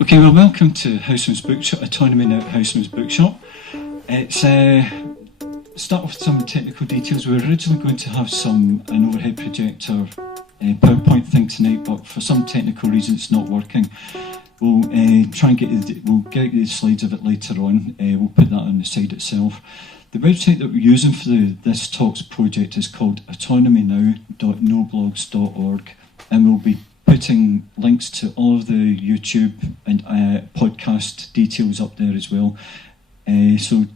Okay, well, welcome to Housmans Bookshop, Autonomy Now at Housmans Bookshop. It's start with some technical details. We were originally going to have an overhead projector PowerPoint thing tonight, but for some technical reason it's not working. We'll try and we'll get the slides of it later on. We'll put that on the side itself. The website that we're using for this talks project is called autonomynow.noblogs.org, and we'll be putting links to all of the YouTube and podcast details up there as well. So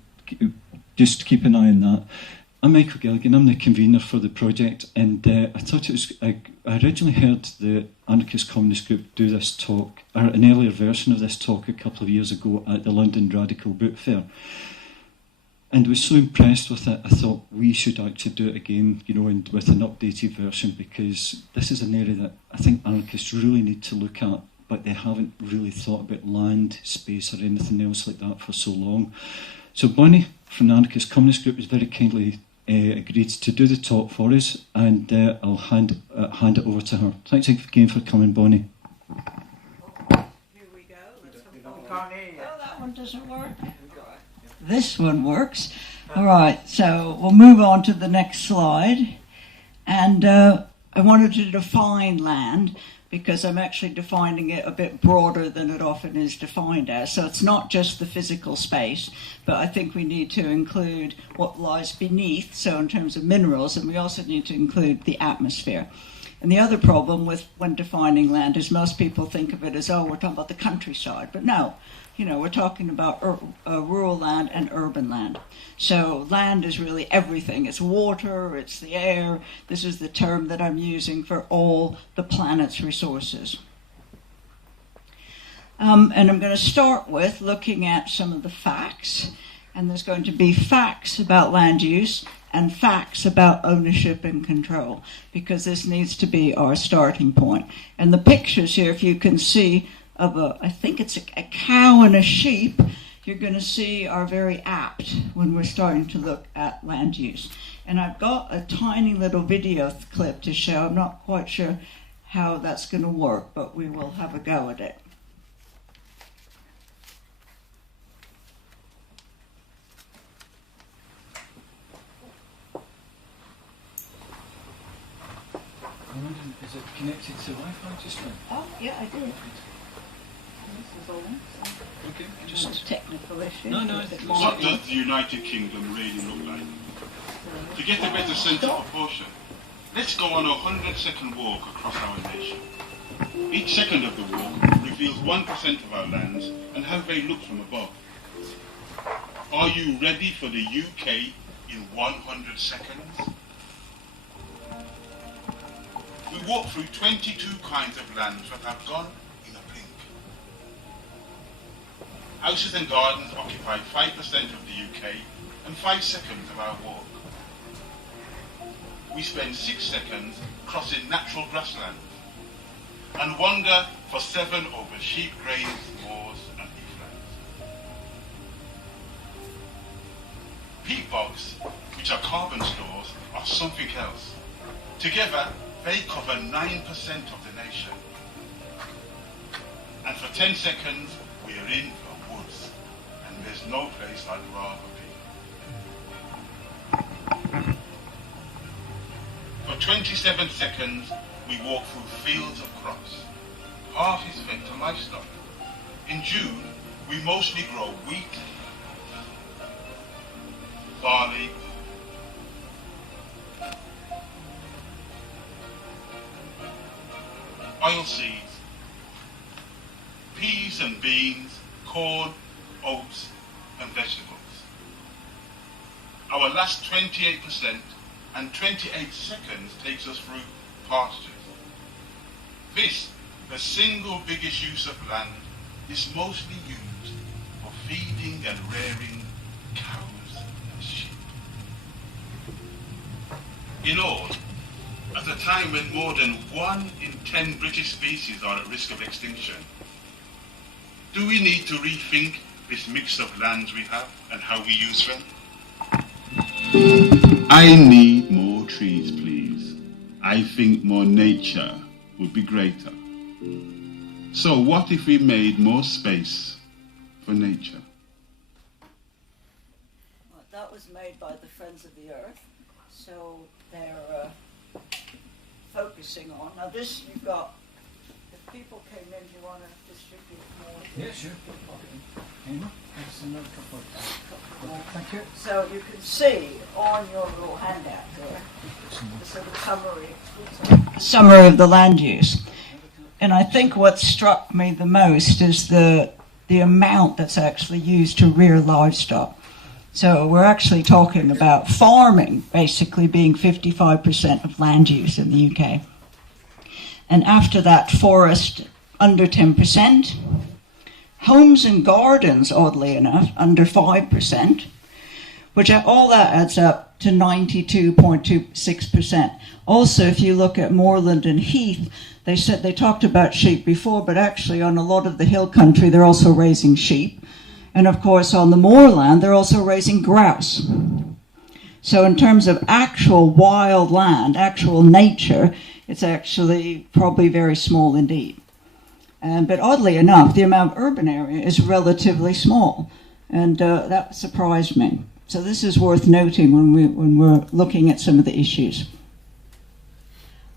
just keep an eye on that. I'm Michael Gilligan, I'm the convener for the project, and I thought it was, I originally heard the Anarchist Communist Group do this talk, or an earlier version of this talk a couple of years ago at the London Radical Book Fair. And was so impressed with it, I thought we should actually do it again, and with an updated version, because this is an area that I think anarchists really need to look at, but they haven't really thought about land, space, or anything else like that for so long. So Bonnie from the Anarchist Communist Group has very kindly agreed to do the talk for us, and I'll hand it over to her. Thanks again for coming, Bonnie. Here we go. Let's oh, that one doesn't work. This one works. All right, so we'll move on to the next slide. And I wanted to define land because I'm actually defining it a bit broader than it often is defined as. So it's not just the physical space, but I think we need to include what lies beneath, so in terms of minerals, and we also need to include the atmosphere. And the other problem with when defining land is most people think of it as, oh, we're talking about the countryside, but no. We're talking about rural land and urban land. So land is really everything. It's water, it's the air. This is the term that I'm using for all the planet's resources. And I'm going to start with looking at some of the facts. And there's going to be facts about land use and facts about ownership and control, because this needs to be our starting point. And the pictures here, if you can see, of I think it's a cow and a sheep, you're going to see are very apt when we're starting to look at land use. And I've got a tiny little video clip to show. I'm not quite sure how that's going to work, but we will have a go at it. Is it connected to Wi-Fi just now? Oh, yeah, I did. This is all Okay, just technical issue. No. What does the United Kingdom really look like? To get a better sense of proportion, let's go on a 100-second walk across our nation. Each second of the walk reveals 1% of our lands and how they look from above. Are you ready for the UK in 100 seconds? We walk through 22 kinds of lands that have gone in a blink. Houses and gardens occupy 5% of the UK and 5 seconds of our walk. We spend 6 seconds crossing natural grasslands and wander for 7 over sheep graves, moors and heathlands. Peat bogs, which are carbon stores, are something else. Together, they cover 9% of the nation. And for 10 seconds, we are in the woods, and there's no place I'd rather be. For 27 seconds, we walk through fields of crops. Half is fed to livestock. In June, we mostly grow wheat, barley, oilseeds, peas and beans, corn, oats and vegetables. Our last 28% and 28 seconds takes us through pastures. This, the single biggest use of land, is mostly used for feeding and rearing cows and sheep. In all, at a time when more than 1 in 10 British species are at risk of extinction, do we need to rethink this mix of lands we have and how we use them? I need more trees, please. I think more nature would be greater. So what if we made more space for nature? Well, that was made by the Friends of the Earth, so they're focusing on. Now this you've got, if people came in, do you want to distribute more? Yeah, sure. That's another couple of thank you. So you can see on your little handout there the sort of summary of the land use. And I think what struck me the most is the amount that's actually used to rear livestock. So we're actually talking about farming basically being 55% of land use in the UK. And after that, forest under 10%. Homes and gardens, oddly enough, under 5%, which all that adds up to 92.26%. Also, if you look at moorland and heath, they said they talked about sheep before, but actually on a lot of the hill country, they're also raising sheep. And of course, on the moorland, they're also raising grouse. So in terms of actual wild land, actual nature, it's actually probably very small indeed. But oddly enough, the amount of urban area is relatively small, and that surprised me. So this is worth noting when we're looking at some of the issues.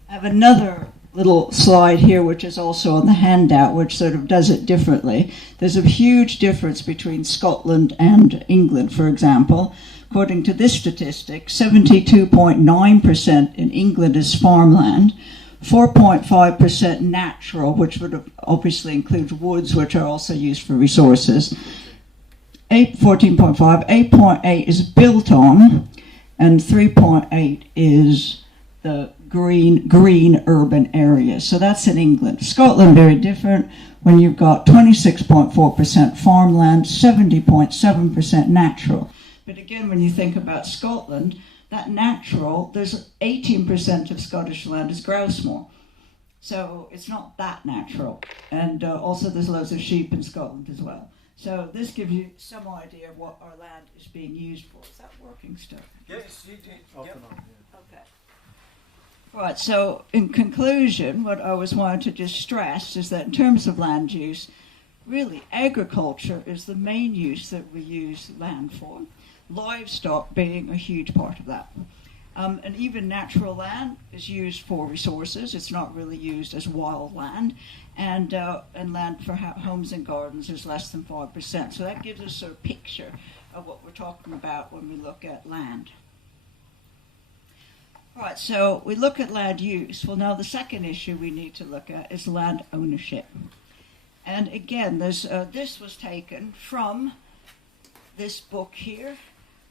I have another little slide here, which is also on the handout, which sort of does it differently. There's a huge difference between Scotland and England, for example. According to this statistic, 72.9% in England is farmland, 4.5% natural, which would obviously include woods, which are also used for resources. 14.5, 8.8 is built on, and 3.8 is the green urban areas. So that's in England. Scotland, very different, when you've got 26.4% farmland, 70.7% natural. But again, when you think about Scotland, that natural, there's 18% of Scottish land is grouse moor. So it's not that natural. And also there's loads of sheep in Scotland as well. So this gives you some idea of what our land is being used for. Is that working still? Yes, you did. Yep. Okay. Right, so in conclusion, what I was wanting to just stress is that in terms of land use, really agriculture is the main use that we use land for. Livestock being a huge part of that. And even natural land is used for resources. It's not really used as wild land. And land for homes and gardens is less than 5%. So that gives us a picture of what we're talking about when we look at land. Right, so we look at land use. Well, now the second issue we need to look at is land ownership. And again, this was taken from this book here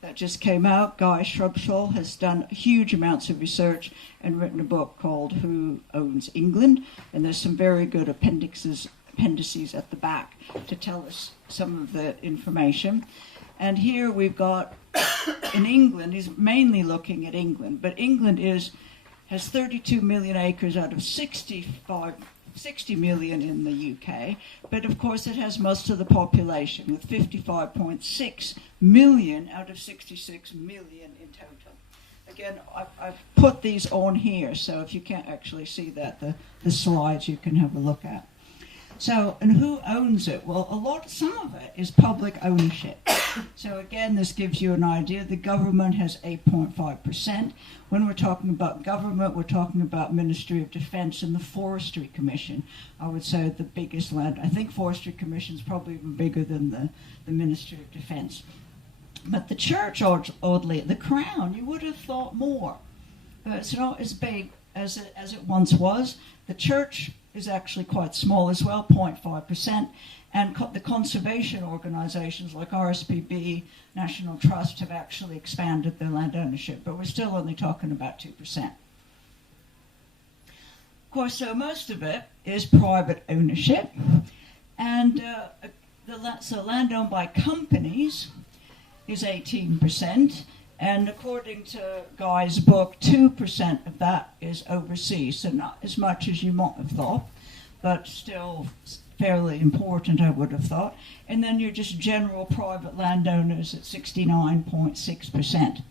that just came out. Guy Shrubsole has done huge amounts of research and written a book called Who Owns England? And there's some very good appendices at the back to tell us some of the information. And here we've got, in England, he's mainly looking at England, but England has 32 million acres out of 60 million in the UK, but of course it has most of the population, with 55.6 million out of 66 million in total. Again, I've put these on here, so if you can't actually see that, the slides you can have a look at. So, and who owns it? Well, some of it is public ownership. So again, this gives you an idea. The government has 8.5%. When we're talking about government, we're talking about Ministry of Defence and the Forestry Commission. I would say the biggest land. I think Forestry Commission is probably even bigger than the Ministry of Defence. But the church, oddly, the Crown, you would have thought more. But it's not as big as it once was. The church is actually quite small as well, 0.5%, and the conservation organisations like RSPB, National Trust have actually expanded their land ownership, but we're still only talking about 2%. Of course, so most of it is private ownership, and so land owned by companies is 18%, and according to Guy's book, 2% of that is overseas, so not as much as you might have thought, but still fairly important, I would have thought. And then you're just general private landowners at 69.6%.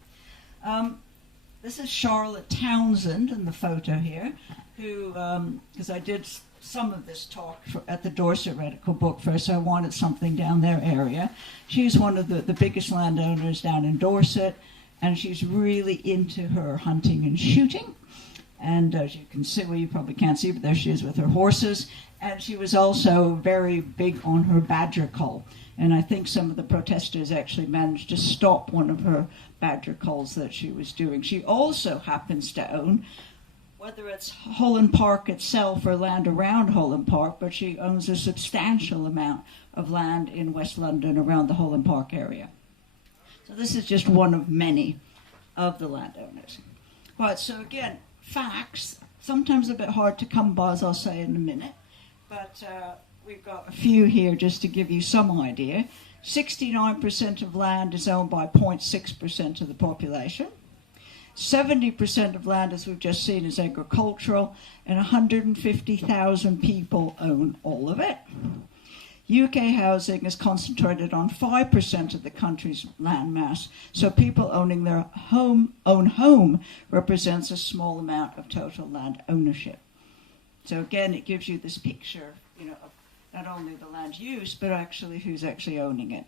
This is Charlotte Townsend in the photo here, who, because I did some of this talk at the Dorset Radical Book Fair, so I wanted something down their area. She's one of the biggest landowners down in Dorset, and she's really into her hunting and shooting. And as you can see, well, you probably can't see, but there she is with her horses. And she was also very big on her badger cull. And I think some of the protesters actually managed to stop one of her badger culls that she was doing. She also happens to own, whether it's Holland Park itself or land around Holland Park, but she owns a substantial amount of land in West London around the Holland Park area. So this is just one of many of the landowners. Right, so again, facts, sometimes a bit hard to come by, as I'll say in a minute, but we've got a few here just to give you some idea. 69% of land is owned by 0.6% of the population. 70% of land, as we've just seen, is agricultural, and 150,000 people own all of it. UK housing is concentrated on 5% of the country's land mass, so people owning their own home represents a small amount of total land ownership. So again, it gives you this picture, of not only the land use, but actually who's actually owning it.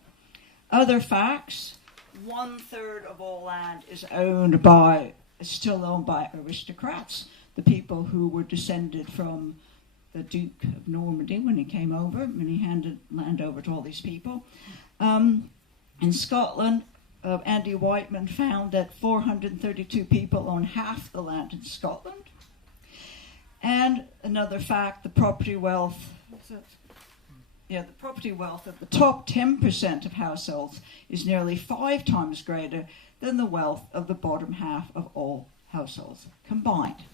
Other facts: 1/3 of all land is still owned by aristocrats, the people who were descended from the Duke of Normandy when he came over, and he handed land over to all these people. In Scotland, Andy Wightman found that 432 people own half the land in Scotland. And another fact, the property wealth of the top 10% of households is nearly 5 times greater than the wealth of the bottom half of all households combined.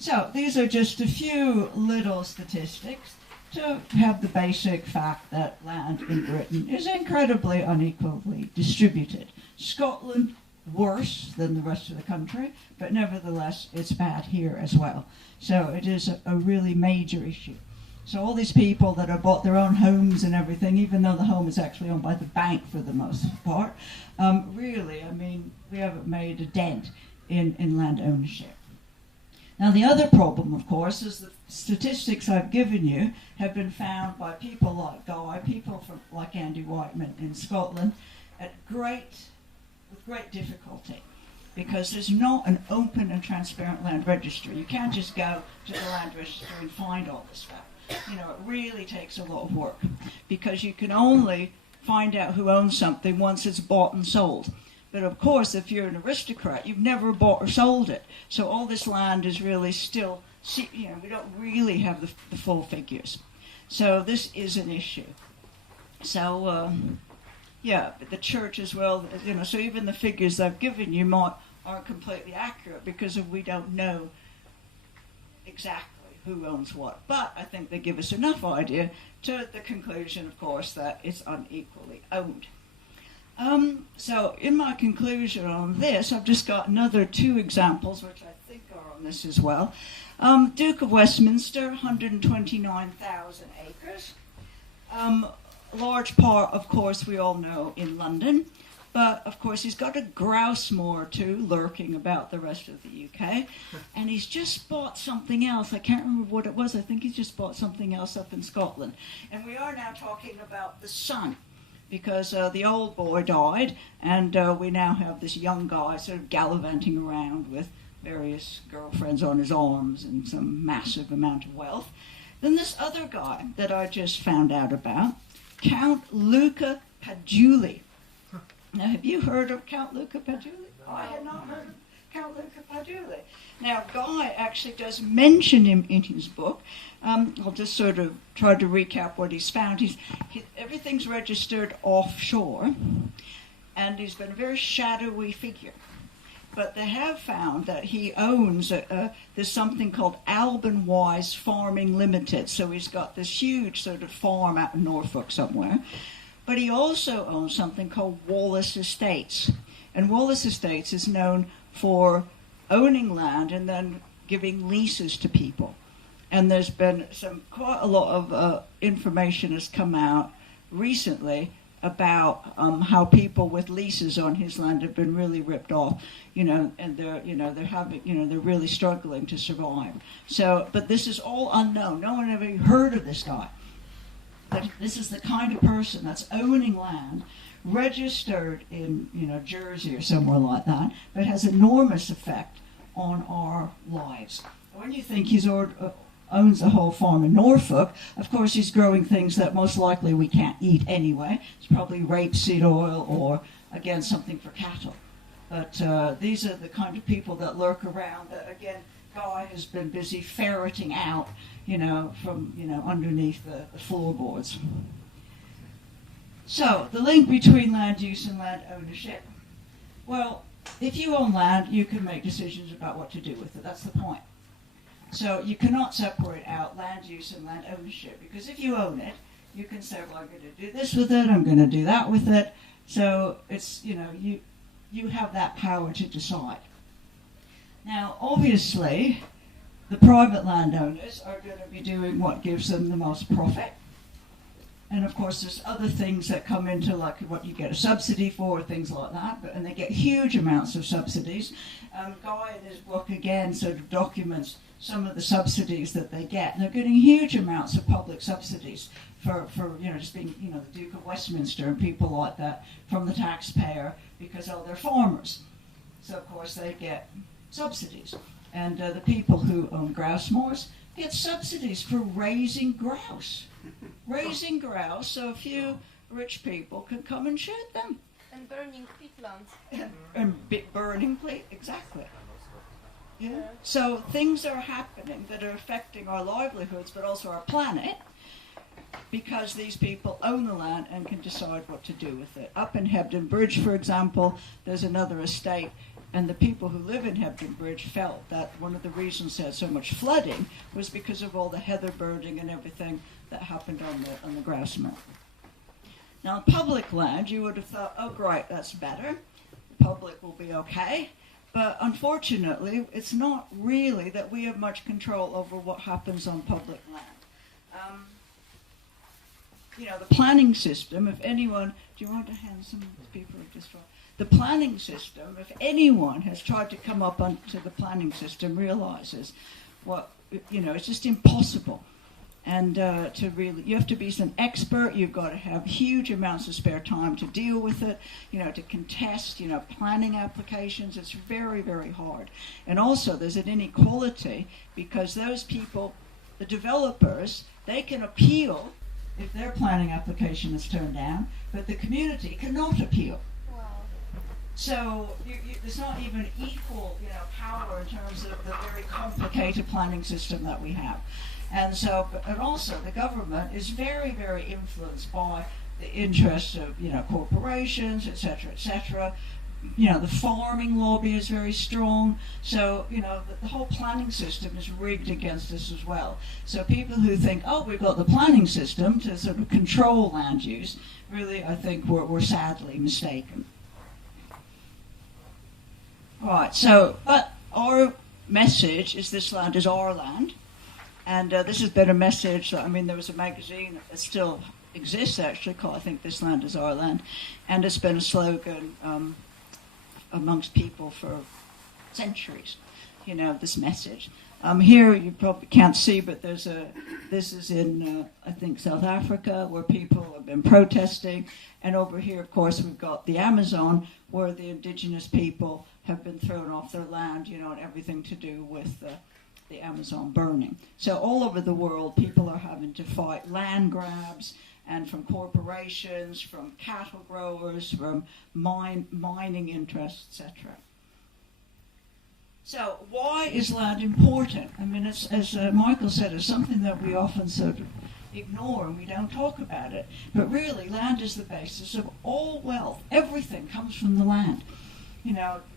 So these are just a few little statistics to have the basic fact that land in Britain is incredibly unequally distributed. Scotland, worse than the rest of the country, but nevertheless it's bad here as well. So it is a really major issue. So all these people that have bought their own homes and everything, even though the home is actually owned by the bank for the most part, we haven't made a dent in land ownership. Now the other problem, of course, is the statistics I've given you have been found by people like Guy, people like Andy Wightman in Scotland, with great difficulty, because there's not an open and transparent land registry. You can't just go to the land register and find all this stuff. It really takes a lot of work, because you can only find out who owns something once it's bought and sold. But of course, if you're an aristocrat, you've never bought or sold it. So all this land is really still, we don't really have the full figures. So this is an issue. So, but the church as well, so even the figures I've given you aren't completely accurate, because we don't know exactly who owns what. But I think they give us enough idea to the conclusion, of course, that it's unequally owned. So in my conclusion on this, I've just got another 2 examples, which I think are on this as well. Duke of Westminster, 129,000 acres. Large part, of course, we all know in London. But, of course, he's got a grouse moor, too, lurking about the rest of the UK. And he's just bought something else. I can't remember what it was. I think he's just bought something else up in Scotland. And we are now talking about the son, because the old boy died, and we now have this young guy sort of gallivanting around with various girlfriends on his arms and some massive amount of wealth. Then this other guy that I just found out about, Count Luca Paduli. Now, have you heard of Count Luca Paduli? No. I had not heard of Count Luca Paduli. Now, Guy actually does mention him in his book. I'll just sort of try to recap what he's found. Everything's registered offshore, and he's been a very shadowy figure. But they have found that he owns, there's something called Alban Wise Farming Limited. So he's got this huge sort of farm out in Norfolk somewhere. But he also owns something called Wallace Estates. And Wallace Estates is known for owning land and then giving leases to people. And there's been quite a lot of information has come out recently about how people with leases on his land have been really ripped off, and they're really struggling to survive. So, but this is all unknown. No one ever heard of this guy. But this is the kind of person that's owning land, registered in Jersey or somewhere like that, but has enormous effect on our lives. When you think he's owns a whole farm in Norfolk, of course he's growing things that most likely we can't eat anyway. It's probably rapeseed oil or, again, something for cattle. But these are the kind of people that lurk around that, again, Guy has been busy ferreting out, from, underneath the floorboards. So, the link between land use and land ownership. Well, if you own land, you can make decisions about what to do with it. That's the point. So you cannot separate out land use and land ownership, because if you own it, you can say, well, I'm going to do this with it, I'm going to do that with it. So it's, you have that power to decide. Now, obviously, the private landowners are going to be doing what gives them the most profit. And of course, there's other things that come into, like what you get a subsidy for, things like that, and they get huge amounts of subsidies. Guy in his book, again, sort of documents some of the subsidies that they get. And they're getting huge amounts of public subsidies for just being, the Duke of Westminster and people like that from the taxpayer, because, they're farmers. So, of course, they get subsidies. And the people who own grouse moors get subsidies for raising grouse. Raising grouse, so a few rich people can come and shoot them. And burning peatlands. And burning exactly. Yeah. So things are happening that are affecting our livelihoods, but also our planet, because these people own the land and can decide what to do with it. Up in Hebden Bridge, for example, there's another estate, and the people who live in Hebden Bridge felt that one of the reasons they had so much flooding was because of all the heather burning and everything that happened on the grouse moor. Now, public land, you would have thought, oh, great, that's better. The public will be okay. But unfortunately, it's not really that we have much control over what happens on public land. The planning system, if anyone, do you want to hand some people just for the planning system, if anyone has tried to come up onto the planning system, realizes it's just impossible. And you have to be an expert. You've got to have huge amounts of spare time to deal with it, to contest, planning applications. It's very, very hard. And also there's an inequality, because those people, the developers, they can appeal if their planning application is turned down, but the community cannot appeal. Wow. So there's not even equal, power in terms of the very complicated planning system that we have. And also the government is very, very influenced by the interests of, corporations, et cetera, the farming lobby is very strong. So, the whole planning system is rigged against us as well. So people who think, we've got the planning system to sort of control land use, really, I think we're sadly mistaken. Right, but our message is this land is our land. And this has been a message that, there was a magazine that still exists, actually, called, I think, This Land is Our Land. And it's been a slogan amongst people for centuries, this message. Here, you probably can't see, but this is in, I think, South Africa, where people have been protesting. And over here, of course, we've got the Amazon, where the indigenous people have been thrown off their land, and everything to do with the Amazon burning. So all over the world, people are having to fight land grabs, and from corporations, from cattle growers, from mining interests, etc. So why is land important? It's, as Michael said, it's something that we often sort of ignore and we don't talk about it. But really, land is the basis of all wealth. Everything comes from the land,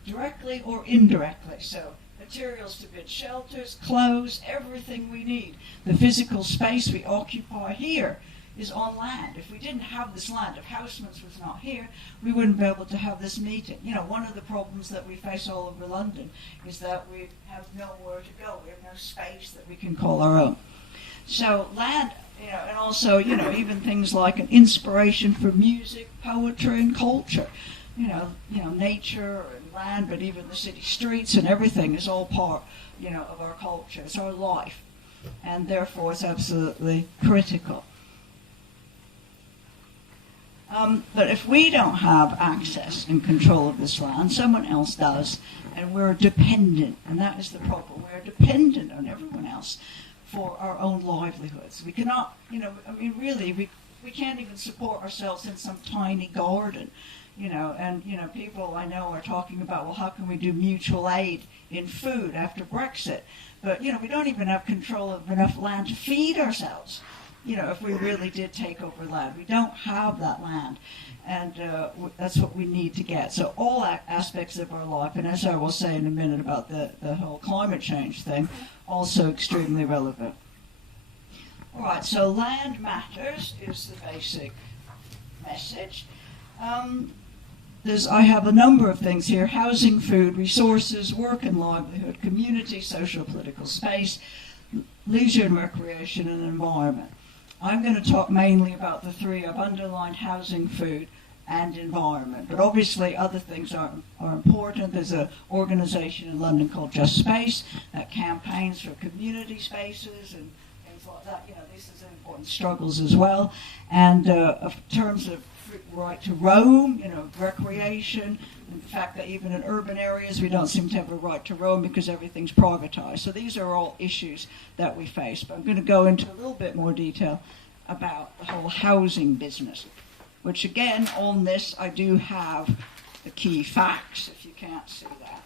directly or indirectly. So materials to build shelters, clothes, everything we need. The physical space we occupy here is on land. If we didn't have this land, if Housmans was not here, we wouldn't be able to have this meeting. One of the problems that we face all over London is that we have nowhere to go. We have no space that we can call our own. So land And also, even things like an inspiration for music, poetry, and culture. Nature and land, but even the city streets and everything is all part, of our culture. It's our life, and therefore it's absolutely critical. But if we don't have access and control of this land, someone else does, and we're dependent, and that is the problem. We're dependent on everyone else for our own livelihoods. We cannot, really, we can't even support ourselves in some tiny garden, and people I know are talking about, well, how can we do mutual aid in food after Brexit? But, we don't even have control of enough land to feed ourselves. If we really did take over land. We don't have that land, and that's what we need to get. So all aspects of our life, and as I will say in a minute about the whole climate change thing, also extremely relevant. All right, so land matters is the basic message. I have a number of things here: housing, food, resources, work and livelihood, community, social, political space, leisure and recreation, and environment. I'm going to talk mainly about the three. I've underlined housing, food, and environment. But obviously other things are important. There's an organization in London called Just Space that campaigns for community spaces and things like that. These are important struggles as well. And in terms of right to roam, recreation, and the fact that even in urban areas we don't seem to have a right to roam because everything's privatized. So these are all issues that we face. But I'm going to go into a little bit more detail about the whole housing business, which again, on this I do have the key facts, if you can't see that.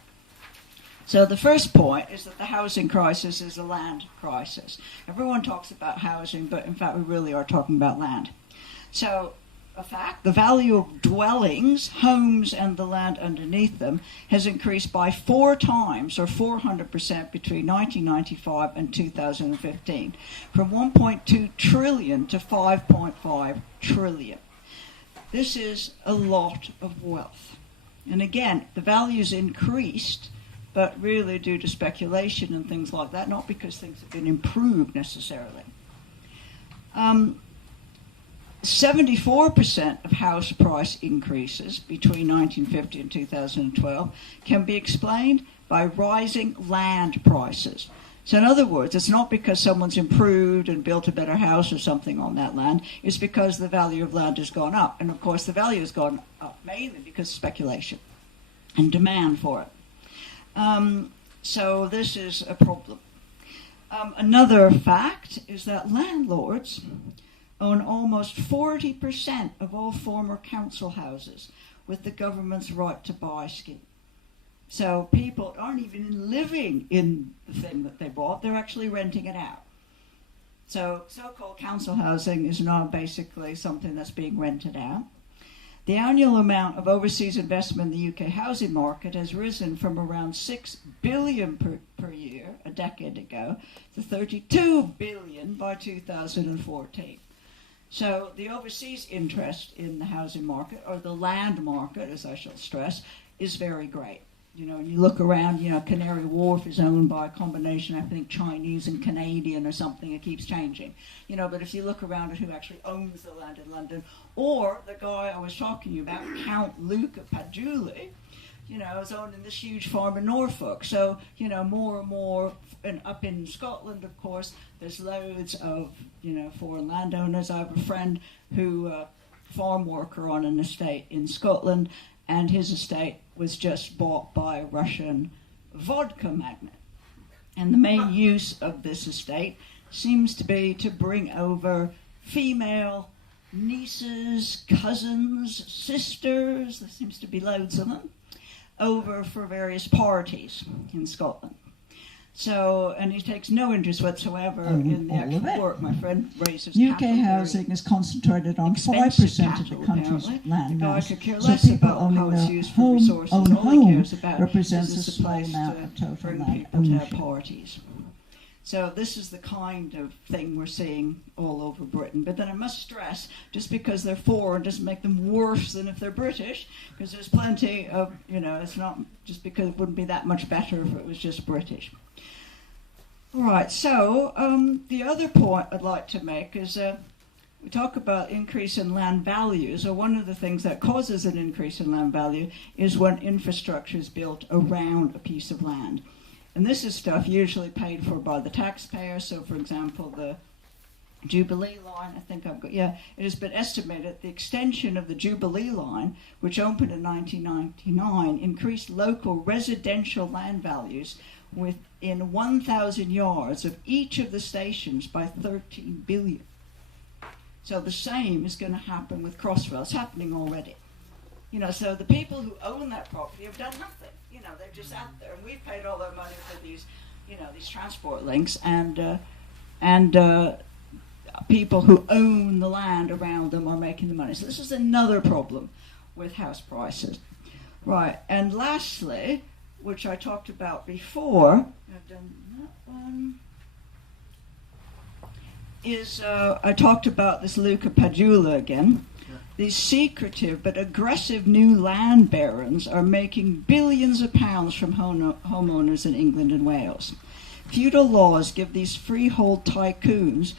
So the first point is that the housing crisis is a land crisis. Everyone talks about housing, but in fact we really are talking about land. So a fact, the value of dwellings, homes, and the land underneath them has increased by 4 times, or 400% between 1995 and 2015, from 1.2 trillion to 5.5 trillion. This is a lot of wealth. And again, the value's increased, but really due to speculation and things like that, not because things have been improved necessarily. 74% of house price increases between 1950 and 2012 can be explained by rising land prices. So in other words, it's not because someone's improved and built a better house or something on that land, it's because the value of land has gone up. And of course the value has gone up mainly because of speculation and demand for it. So this is a problem. Another fact is that landlords own almost 40% of all former council houses with the government's right to buy scheme. So people aren't even living in the thing that they bought, they're actually renting it out. So so-called council housing is now basically something that's being rented out. The annual amount of overseas investment in the UK housing market has risen from around 6 billion per year a decade ago to 32 billion by 2014. So the overseas interest in the housing market, or the land market, as I shall stress, is very great. And you look around, Canary Wharf is owned by a combination, I think, Chinese and Canadian or something. It keeps changing. But if you look around at who actually owns the land in London, or the guy I was talking to you about, Count Luke of Paduli, is owning this huge farm in Norfolk. So, more and more, and up in Scotland, of course, there's loads of, foreign landowners. I have a friend who, farm worker on an estate in Scotland, and his estate was just bought by a Russian vodka magnate. And the main use of this estate seems to be to bring over female nieces, cousins, sisters, there seems to be loads of them, over for various parties in Scotland. So, and he takes no interest whatsoever in the actual work. My friend raises UK housing is concentrated on 5% of the country's land mass. So people owning their own home represents a small amount of total land ownership. Parties. So this is the kind of thing we're seeing all over Britain. But then I must stress, just because they're foreign doesn't make them worse than if they're British, because there's plenty of, it's not just because it wouldn't be that much better if it was just British. All right, so the other point I'd like to make is we talk about increase in land values, or one of the things that causes an increase in land value is when infrastructure is built around a piece of land. And this is stuff usually paid for by the taxpayer. So, for example, the Jubilee line, I think I've got, yeah, it has been estimated the extension of the Jubilee line, which opened in 1999, increased local residential land values within 1,000 yards of each of the stations by 13 billion. So the same is going to happen with Crossrail. It's happening already. You know, so the people who own that property have done nothing. You know, they're just out there, and we've paid all their money for these, you know, these transport links, and people who own the land around them are making the money. So this is another problem with house prices. Right, and lastly, which I talked about before, I've done that one, is I talked about this Luca Padula again. These secretive but aggressive new land barons are making billions of pounds from homeowners in England and Wales. Feudal laws give these freehold tycoons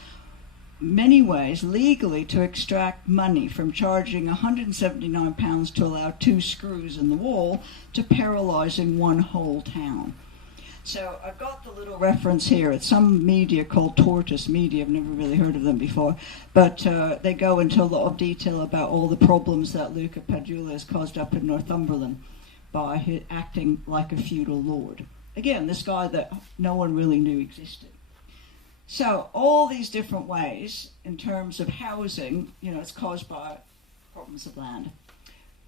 many ways legally to extract money, from charging £179 to allow 2 screws in the wall to paralysing one whole town. So I've got the little reference here. It's some media called Tortoise Media. I've never really heard of them before. But they go into a lot of detail about all the problems that Luca Padula has caused up in Northumberland by acting like a feudal lord. Again, this guy that no one really knew existed. So all these different ways in terms of housing, you know, it's caused by problems of land.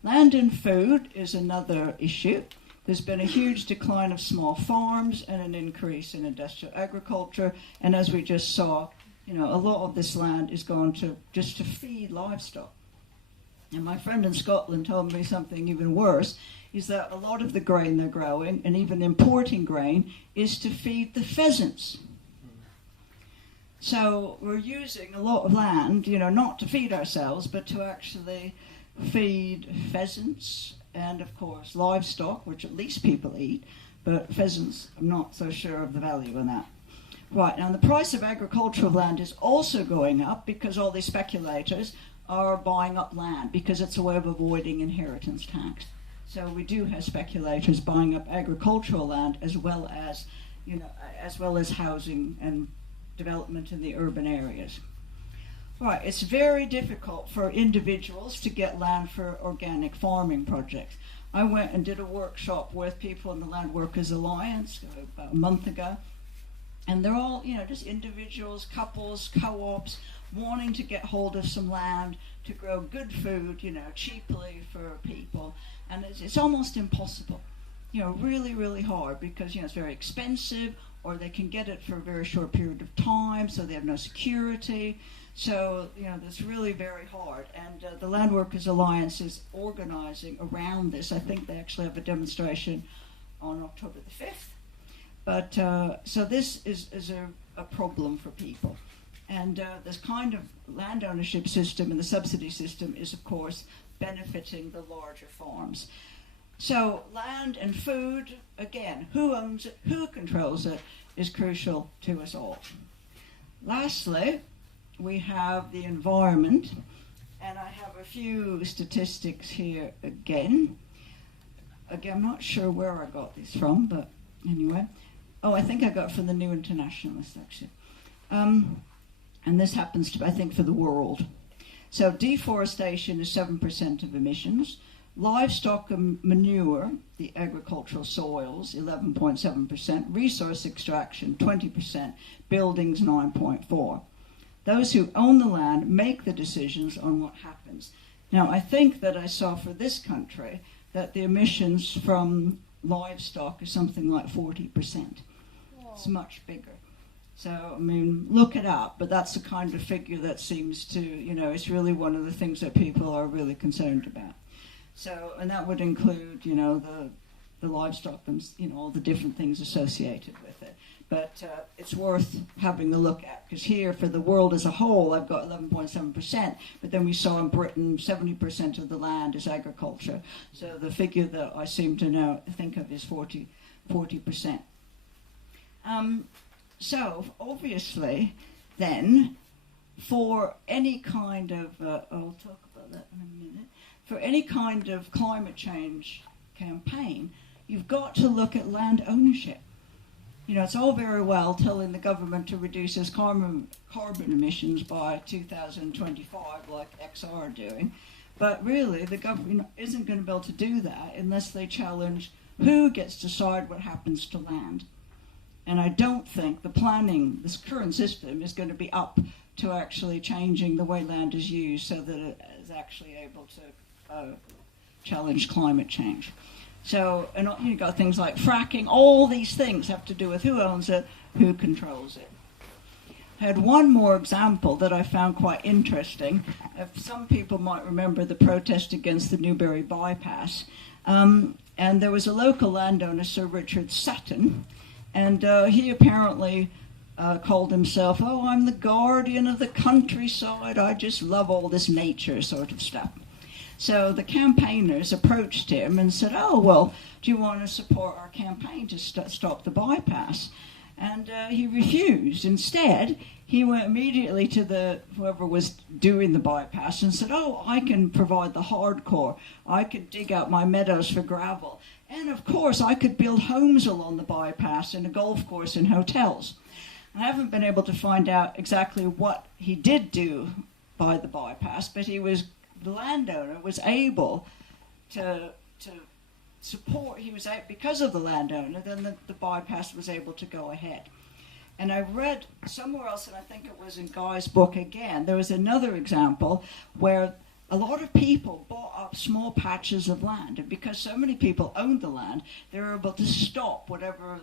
Land and food is another issue. There's been a huge decline of small farms and an increase in industrial agriculture. And as we just saw, you know, a lot of this land is going to just to feed livestock. And my friend in Scotland told me something even worse, is that a lot of the grain they're growing, and even importing grain, is to feed the pheasants. So we're using a lot of land, you know, not to feed ourselves, but to actually feed pheasants and, of course, livestock, which at least people eat. But pheasants, I'm not so sure of the value in that. Right, now the price of agricultural land is also going up because all these speculators are buying up land because it's a way of avoiding inheritance tax. So we do have speculators buying up agricultural land as well as, you know, as well as housing and development in the urban areas. Right, it's very difficult for individuals to get land for organic farming projects. I went and did a workshop with people in the Land Workers Alliance about a month ago, and they're all, you know, just individuals, couples, co-ops, wanting to get hold of some land to grow good food, you know, cheaply for people, and it's almost impossible. You know, really, really hard because, you know, it's very expensive, or they can get it for a very short period of time, so they have no security. So, you know, that's really very hard. And the Land Workers Alliance is organizing around this. I think they actually have a demonstration on October the 5th. But so this is a problem for people. And this kind of land ownership system and the subsidy system is, of course, benefiting the larger farms. So land and food, again, who owns it, who controls it, is crucial to us all. Lastly, we have the environment, and I have a few statistics here again. Again, I'm not sure where I got these from, but anyway. Oh, I think I got it from the New Internationalist, actually. And this happens to be, I think, for the world. So deforestation is 7% of emissions. Livestock and manure, the agricultural soils, 11.7%. Resource extraction, 20%. Buildings, 9.4%. Those who own the land make the decisions on what happens. Now, I think that I saw for this country that the emissions from livestock is something like 40%. Whoa. It's much bigger. So, I mean, look it up, but that's the kind of figure that seems to, you know, it's really one of the things that people are really concerned about. So, and that would include, you know, the livestock, you know, all the different things associated with it. But it's worth having a look at, because here for the world as a whole, I've got 11.7%, but then we saw in Britain 70% of the land is agriculture. So the figure that I seem to now think of is 40%. So obviously, then, for any kind of, I'll talk about that in a minute, for any kind of climate change campaign, you've got to look at land ownership. You know, it's all very well telling the government to reduce its carbon emissions by 2025, like XR are doing, but really the government isn't going to be able to do that unless they challenge who gets to decide what happens to land. And I don't think the planning, this current system, is going to be up to actually changing the way land is used so that it is actually able to challenge climate change. So, and you've got things like fracking, all these things have to do with who owns it, who controls it. I had one more example that I found quite interesting. Some people might remember the protest against the Newbury bypass. And there was a local landowner, Sir Richard Sutton, and he apparently called himself, "Oh, I'm the guardian of the countryside. I just love all this nature sort of stuff." So the campaigners approached him and said, "Oh, well, do you want to support our campaign to stop the bypass?" And he refused. Instead, he went immediately to whoever was doing the bypass and said, "Oh, I can provide the hardcore. I could dig out my meadows for gravel. And of course, I could build homes along the bypass and a golf course and hotels." I haven't been able to find out exactly what he did do by the bypass, but the landowner was able to support, because of the landowner, then the bypass was able to go ahead. And I read somewhere else, and I think it was in Guy's book again, there was another example where a lot of people bought up small patches of land, and because so many people owned the land, they were able to stop whatever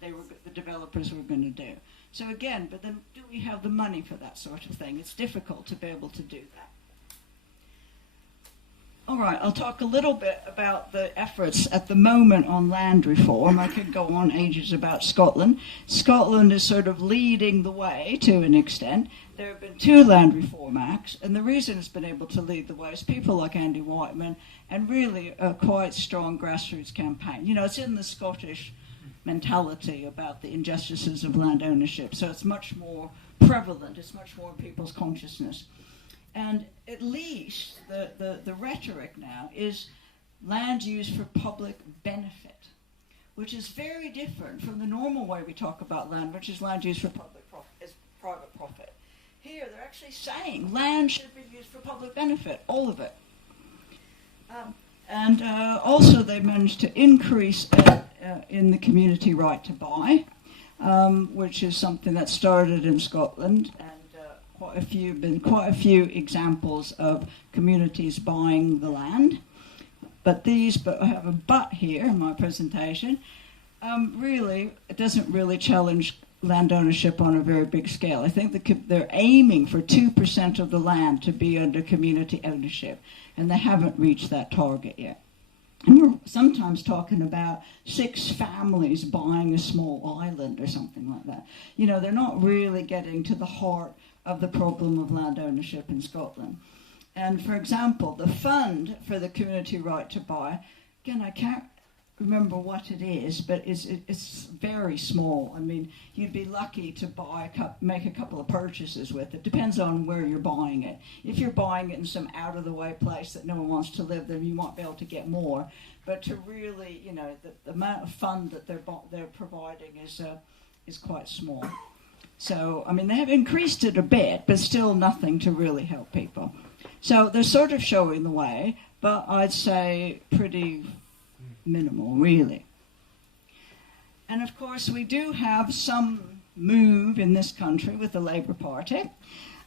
the developers were going to do. So again, but then do we have the money for that sort of thing? It's difficult to be able to do that. All right, I'll talk a little bit about the efforts at the moment on land reform. I could go on ages about Scotland. Scotland is sort of leading the way to an extent. There have been 2 land reform acts, and the reason it's been able to lead the way is people like Andy Wightman and really a quite strong grassroots campaign. You know, it's in the Scottish mentality about the injustices of land ownership, so it's much more prevalent, it's much more in people's consciousness. And at least the rhetoric now is land used for public benefit, which is very different from the normal way we talk about land, which is land used for public profit, as private profit. Here they're actually saying land should be used for public benefit, all of it. And also they managed to increase in the community right to buy, which is something that started in Scotland. Quite a few examples of communities buying the land, but I have a but here in my presentation. Really, it doesn't really challenge land ownership on a very big scale. I think they're aiming for 2% of the land to be under community ownership, and they haven't reached that target yet. And we're sometimes talking about 6 families buying a small island or something like that. You know, they're not really getting to the heart of the problem of land ownership in Scotland. And for example, the fund for the community right to buy, again, I can't remember what it is, but it's very small. I mean, you'd be lucky to make a couple of purchases with it. Depends on where you're buying it. If you're buying it in some out-of-the-way place that no one wants to live, then you might be able to get more. But to really, you know, the amount of fund that they're providing is quite small. So, I mean, they have increased it a bit, but still nothing to really help people. So they're sort of showing the way, but I'd say pretty minimal, really. And of course, we do have some move in this country with the Labour Party.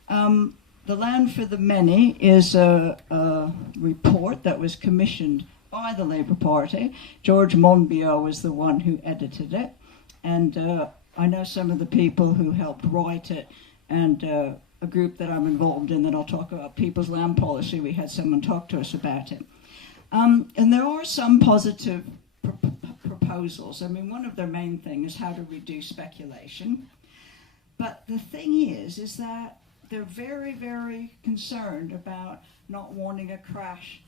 The Land for the Many is a report that was commissioned by the Labour Party. George Monbiot was the one who edited it, and I know some of the people who helped write it, and a group that I'm involved in that I'll talk about, People's Land Policy. We had someone talk to us about it. And there are some positive proposals. I mean, one of their main things is how to reduce speculation. But the thing is that they're very, very concerned about not wanting a crash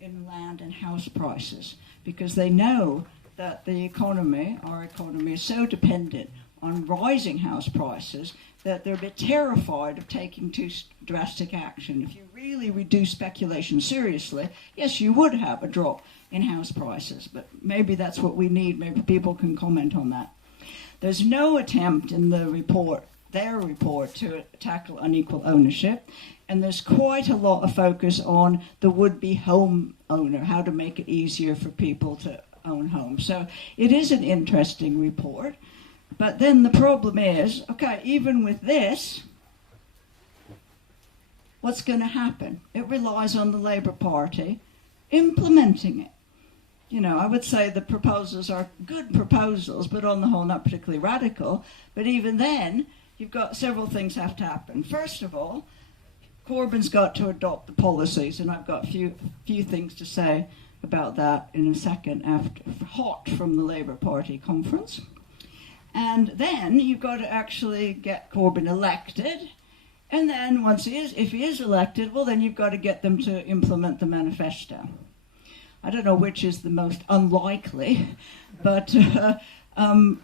in land and house prices, because they know that our economy is so dependent on rising house prices that they're a bit terrified of taking too drastic action. If you really reduce speculation seriously, yes, you would have a drop in house prices, but maybe that's what we need. Maybe people can comment on that. There's no attempt in the report, their report, to tackle unequal ownership, and there's quite a lot of focus on the would-be home owner, how to make it easier for people to own homes. So it is an interesting report, but then the problem is, okay, even with this, what's going to happen? It relies on the Labour Party implementing it. You know, I would say the proposals are good proposals, but on the whole not particularly radical. But even then, you've got several things have to happen. First of all, Corbyn's got to adopt the policies, and I've got a few things to say about that in a second, after hot from the Labour Party conference. And then you've got to actually get Corbyn elected. And then once if he is elected, well, then you've got to get them to implement the manifesto. I don't know which is the most unlikely, but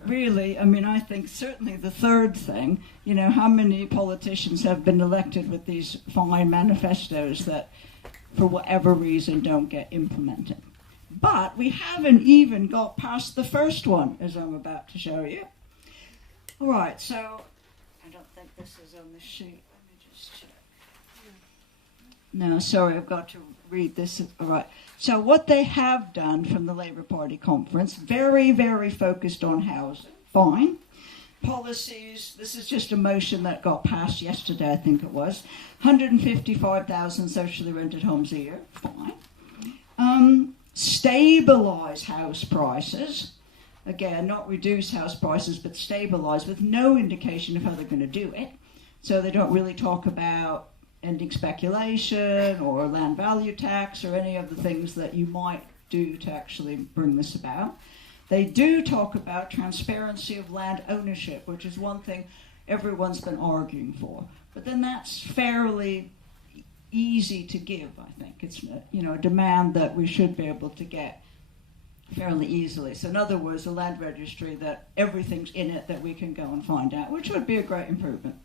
really, I mean, I think certainly the third thing, you know, how many politicians have been elected with these fine manifestos that, for whatever reason, don't get implemented. But we haven't even got past the first one, as I'm about to show you. All right, so I don't think this is on the sheet. Let me just check. No, sorry, I've got to read this. All right. So what they have done from the Labour Party conference, very, very focused on housing. Fine. Policies, this is just a motion that got passed yesterday, I think it was. 155,000 socially rented homes a year. Fine. Stabilise house prices. Again, not reduce house prices, but stabilise with no indication of how they're going to do it. So they don't really talk about ending speculation or land value tax or any of the things that you might do to actually bring this about. They do talk about transparency of land ownership, which is one thing everyone's been arguing for. But then that's fairly easy to give, I think. It's, you know, a demand that we should be able to get fairly easily. So in other words, a land registry that everything's in it that we can go and find out, which would be a great improvement.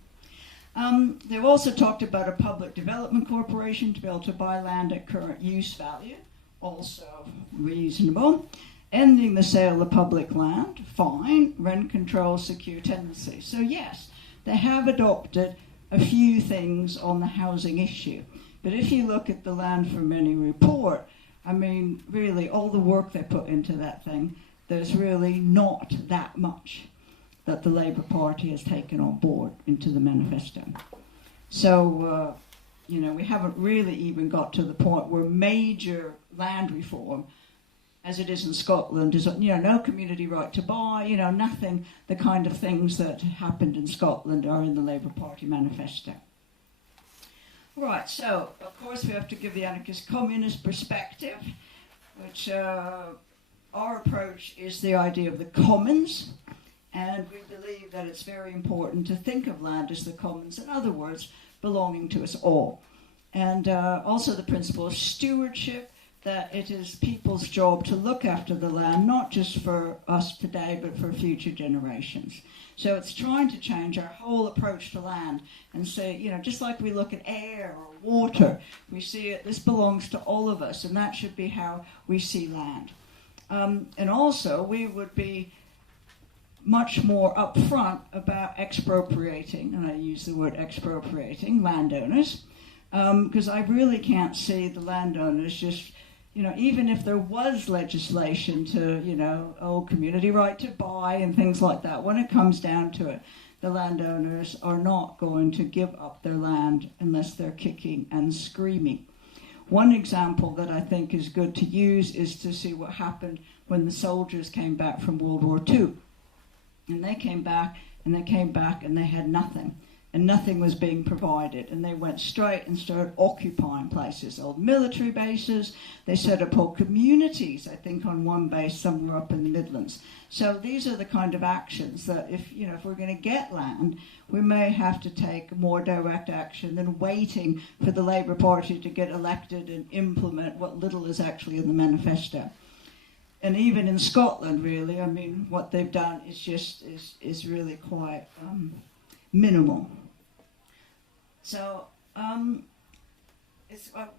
They've also talked about a public development corporation to be able to buy land at current use value, also reasonable. Ending the sale of public land, fine. Rent control, secure tenancy. So yes, they have adopted a few things on the housing issue. But if you look at the Land for Many report, I mean, really, all the work they put into that thing, there's really not that much that the Labour Party has taken on board into the manifesto. So, you know, we haven't really even got to the point where major land reform, as it is in Scotland, is, you know, no community right to buy, you know, nothing, the kind of things that happened in Scotland are in the Labour Party manifesto. Right, so, of course, we have to give the anarchist communist perspective, which our approach is the idea of the commons. And we believe that it's very important to think of land as the commons, in other words, belonging to us all. And also the principle of stewardship, that it is people's job to look after the land, not just for us today, but for future generations. So it's trying to change our whole approach to land and say, you know, just like we look at air or water, we see it, this belongs to all of us, and that should be how we see land. And also, we would be much more upfront about expropriating, and I use the word expropriating, landowners, because I really can't see the landowners just, you know, even if there was legislation to, you know, community right to buy and things like that, when it comes down to it, the landowners are not going to give up their land unless they're kicking and screaming. One example that I think is good to use is to see what happened when the soldiers came back from World War II. And they came back, and they had nothing. And nothing was being provided. And they went straight and started occupying places, old military bases. They set up whole communities, I think, on one base somewhere up in the Midlands. So these are the kind of actions that if we're going to get land, we may have to take more direct action than waiting for the Labour Party to get elected and implement what little is actually in the manifesto. and even in Scotland, really, I mean, what they've done is really quite minimal. So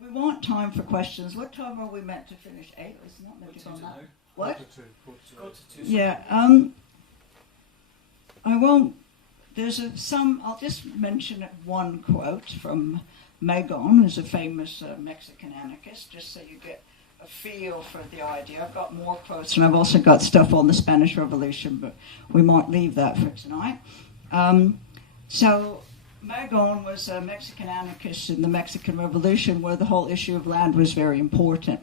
we want time for questions. What time are we meant to finish? 8? It's not meant to go on that. What? Quarter to 2. Yeah. I won't. There's I'll just mention one quote from Magon, who's a famous Mexican anarchist, just so you get a feel for the idea. I've got more quotes, and I've also got stuff on the Spanish Revolution, but we might leave that for tonight. So Magon was a Mexican anarchist in the Mexican Revolution, where the whole issue of land was very important.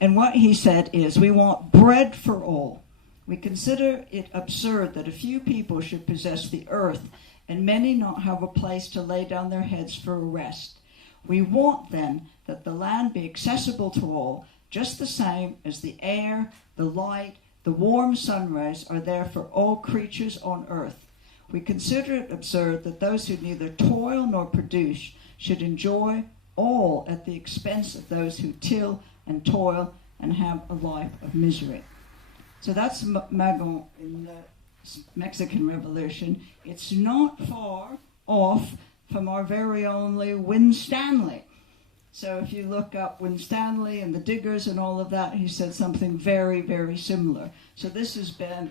And what he said is, we want bread for all. We consider it absurd that a few people should possess the earth and many not have a place to lay down their heads for a rest. We want, then, that the land be accessible to all, just the same as the air, the light, the warm sun rays are there for all creatures on earth. We consider it absurd that those who neither toil nor produce should enjoy all at the expense of those who till and toil and have a life of misery. So that's Magon in the Mexican Revolution. It's not far off from our very own Winstanley. So if you look up Winstanley and the Diggers and all of that, he said something very, very similar. So this has been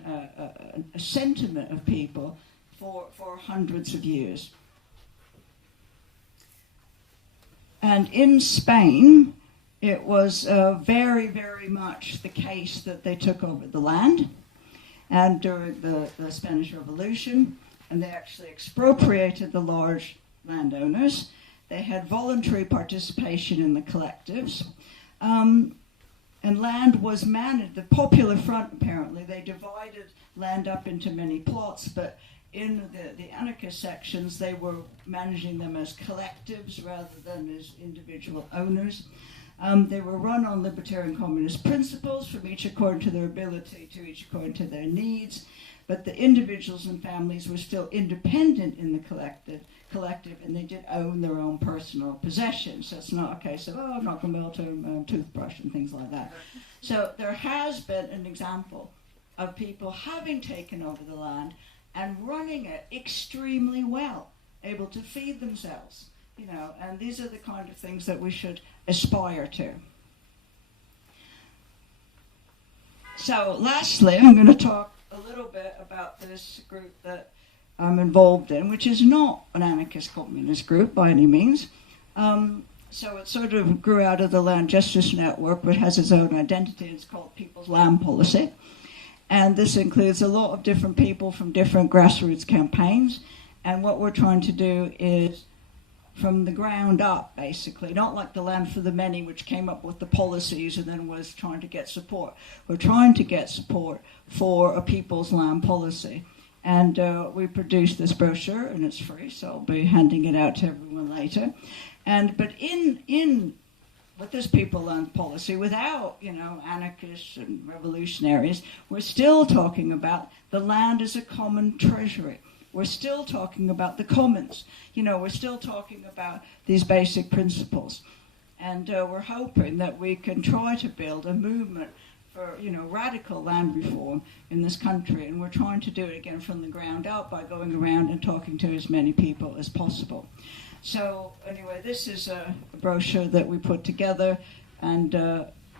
a sentiment of people for hundreds of years. And in Spain, it was very, very much the case that they took over the land, and during the Spanish Revolution, and they actually expropriated the large landowners. They had voluntary participation in the collectives, and land was managed. The Popular Front, apparently, they divided land up into many plots, but in the anarchist sections, they were managing them as collectives rather than as individual owners. They were run on libertarian communist principles, from each according to their ability to each according to their needs, but the individuals and families were still independent in the collective, and they did own their own personal possessions. So it's not a case of, I'm not going to be able to own my own toothbrush and things like that. So there has been an example of people having taken over the land and running it extremely well, able to feed themselves, and these are the kind of things that we should aspire to. So lastly, I'm going to talk a little bit about this group that I'm involved in, which is not an anarchist communist group by any means. So it sort of grew out of the Land Justice Network, but has its own identity. It's called People's Land Policy. And this includes a lot of different people from different grassroots campaigns. And what we're trying to do is from the ground up, basically, not like the Land for the Many, which came up with the policies and then was trying to get support. We're trying to get support for a people's land policy. And we produced this brochure, and it's free, so I'll be handing it out to everyone later. But in with this people land policy, without, anarchists and revolutionaries, we're still talking about the land as a common treasury. We're still talking about the commons. We're still talking about these basic principles. And we're hoping that we can try to build a movement for, radical land reform in this country. And we're trying to do it again from the ground up by going around and talking to as many people as possible. So anyway, this is a brochure that we put together, and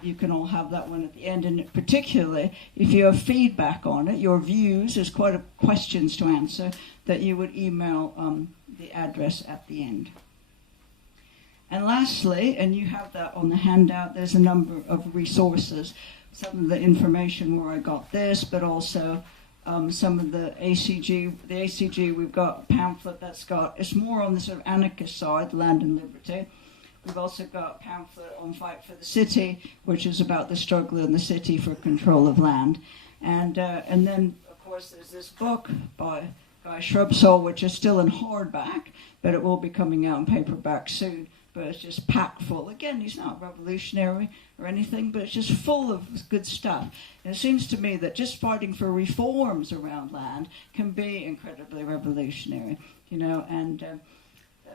you can all have that one at the end. And particularly, if you have feedback on it, your views, there's quite a questions to answer, that you would email the address at the end. And lastly, and you have that on the handout, there's a number of resources, some of the information where I got this, but also some of the ACG. The ACG, we've got a pamphlet it's more on the sort of anarchist side, Land and Liberty. We've also got a pamphlet on Fight for the City, which is about the struggle in the city for control of land. And then, of course, there's this book by Guy Shrubsole, which is still in hardback, but it will be coming out in paperback soon. But it's just packed full. Again, he's not revolutionary or anything, but it's just full of good stuff. And it seems to me that just fighting for reforms around land can be incredibly revolutionary, and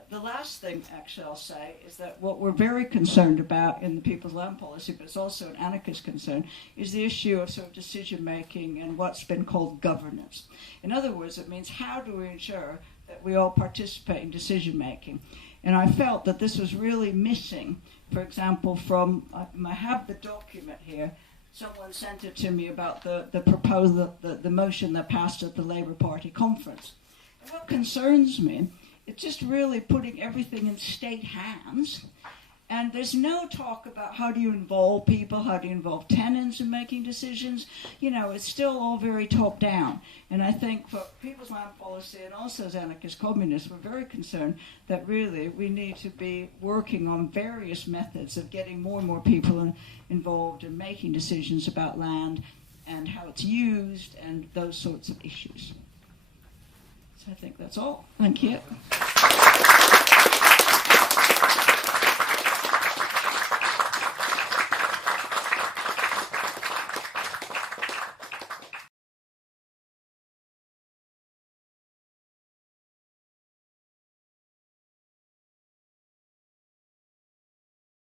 the last thing, actually, I'll say is that what we're very concerned about in the People's Land Policy, but it's also an anarchist concern, is the issue of sort of decision-making and what's been called governance. In other words, it means how do we ensure that we all participate in decision-making? And I felt that this was really missing, for example, from, I have the document here. Someone sent it to me about the proposal, the motion that passed at the Labour Party conference. And what concerns me, it's just really putting everything in state hands. And there's no talk about how do you involve people, how do you involve tenants in making decisions. You know, it's still all very top down. And I think for People's Land Policy and also as anarchist communists, we're very concerned that really we need to be working on various methods of getting more and more people involved in making decisions about land and how it's used and those sorts of issues. So I think that's all. Thank you.